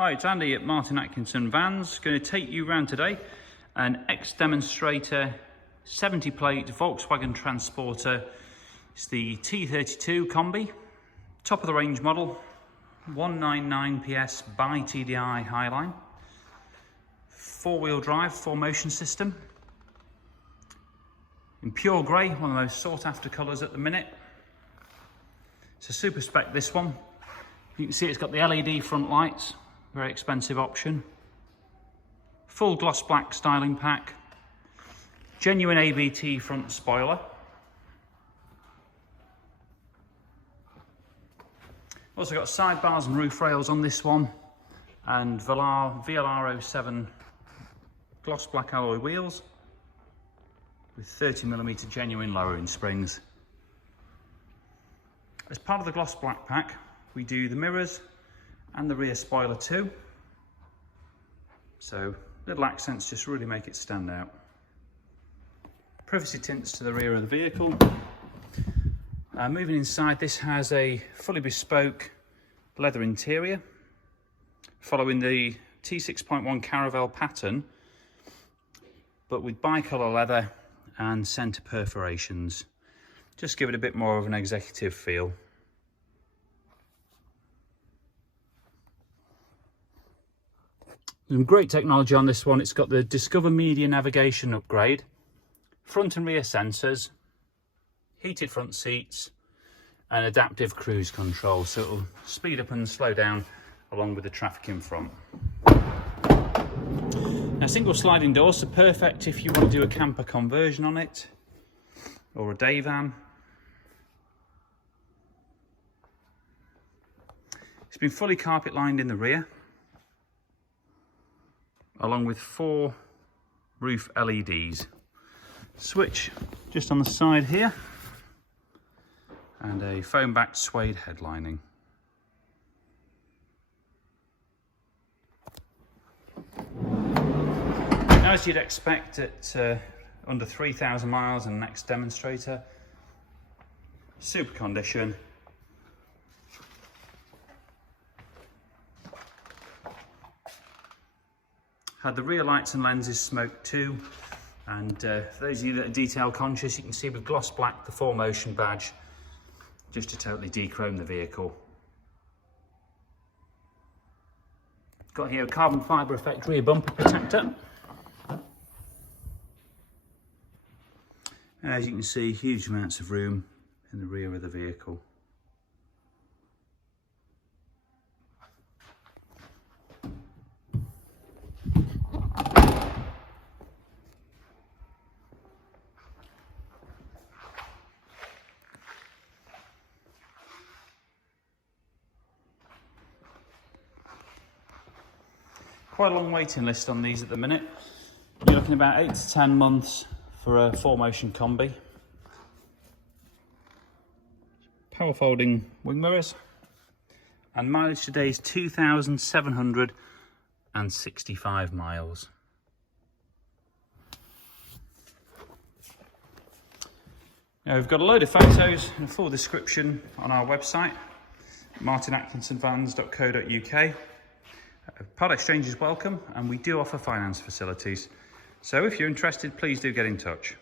Hi, it's Andy at Martin Atkinson Vans. Going to take you around today an ex-demonstrator 70 plate Volkswagen transporter. It's the T32 Kombi, top of the range model, 199 PS BiTDi Highline, 4-wheel drive, 4motion system, in pure grey, one of the most sought after colours at the minute. It's a super spec, this one. You can see it's got the LED front lights, very expensive option. Full gloss black styling pack, genuine ABT front spoiler. Also got sidebars and roof rails on this one, and VLR 07 gloss black alloy wheels with 30mm genuine lowering springs. As part of the gloss black pack, we do the mirrors and the rear spoiler too. So little accents just really make it stand out. Privacy tints to the rear of the vehicle. Moving inside, this has a fully bespoke leather interior following the T6.1 Caravelle pattern, but with bicolour leather and centre perforations. Just give it a bit more of an executive feel. Some great technology on this one. It's got the Discover Media navigation upgrade, front and rear sensors, heated front seats, and adaptive cruise control, so it'll speed up and slow down along with the traffic in front. Now, single sliding doors are perfect if you want to do a camper conversion on it or a day van. It's been fully carpet lined in the rear, along with 4 roof LEDs. Switch just on the side here, and a foam-backed suede headlining. Now, as you'd expect at under 3,000 miles and next demonstrator, super condition. Had the rear lights and lenses smoked too, and for those of you that are detail conscious, you can see with gloss black the 4motion badge, just to totally dechrome the vehicle. Got here a carbon fibre effect rear bumper protector. As you can see, huge amounts of room in the rear of the vehicle. Quite a long waiting list on these at the minute. You're looking about 8 to 10 months for a 4motion Kombi. Power folding wing mirrors, and mileage today is 2,765 miles. Now, we've got a load of photos and a full description on our website, martinatkinsonvans.co.uk. Part exchange is welcome, and we do offer finance facilities. So if you're interested, please do get in touch.